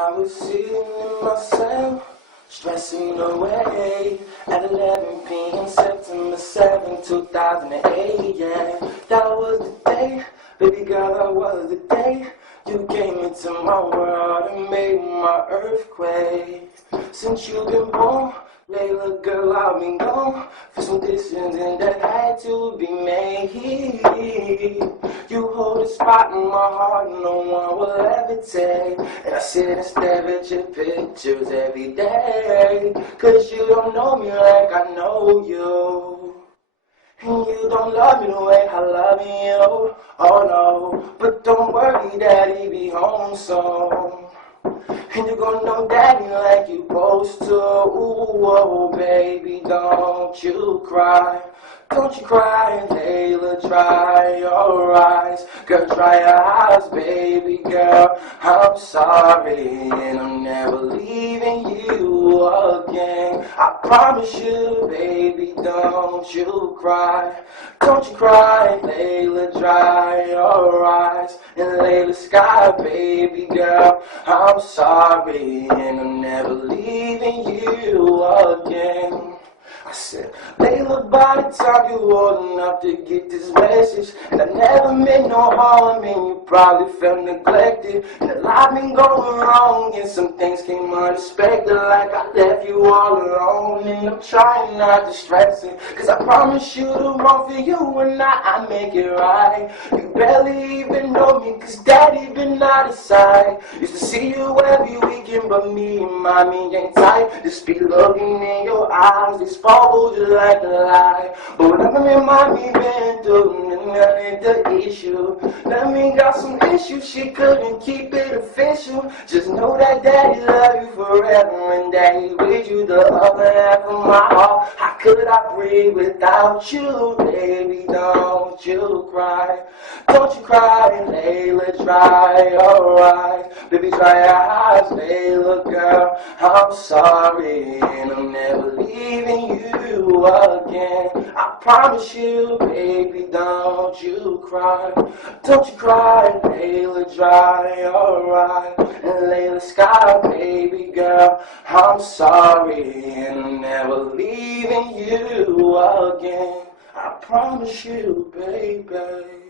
I was sitting in my cell, stressing away at 11 p.m. September 7, 2008. Yeah, that was the day, baby girl, that was the day you came into my world and made my earthquake. Since you've been born, Layla girl, I've been gone for some distance and that had to be made. You hold a spot in my heart no one will ever take. And I sit and stare at your pictures every day. Cause you don't know me like I know you. And you don't love me the way I love you. Oh no, but don't worry, daddy be home soon. And you're gonna know daddy like you supposed to. Ooh, oh, baby, don't you cry. Don't you cry, Layla, dry your eyes. Girl, dry your eyes, baby girl. I'm sorry, and I'm never leaving you again. I promise you, baby, don't you cry. Don't you cry, Layla, dry your eyes. And Layla sky, baby girl. I'm sorry, and I'm never leaving you again. I said, Layla, by the time you old enough to get this message, and I never meant no harm, and you probably felt neglected, and a lot been going wrong, and some things came unexpected, like I left you all alone, and I'm trying not to stress it, cause I promise you the wrong for you, and I make it right. You barely even know me, cause daddy been out of sight. Used to see you every weekend, but me and mommy ain't tight. Just be looking in your eyes, these falls just like a lie. But whatever me and mommy been through, that ain't the issue. That me got some issues, she couldn't keep it official. Just know that daddy love you forever, and daddy with you the other half of my heart. How could I breathe without you, baby? Don't you cry. Don't you cry, Layla, dry your eyes. Baby, dry your eyes, Layla, girl. I'm sorry, and I'm never leaving you again. I promise you, baby, don't you cry. Don't you cry, Layla, dry your eyes. And Layla sky, baby girl. I'm sorry, and I'm never leaving you again. I promise you, baby.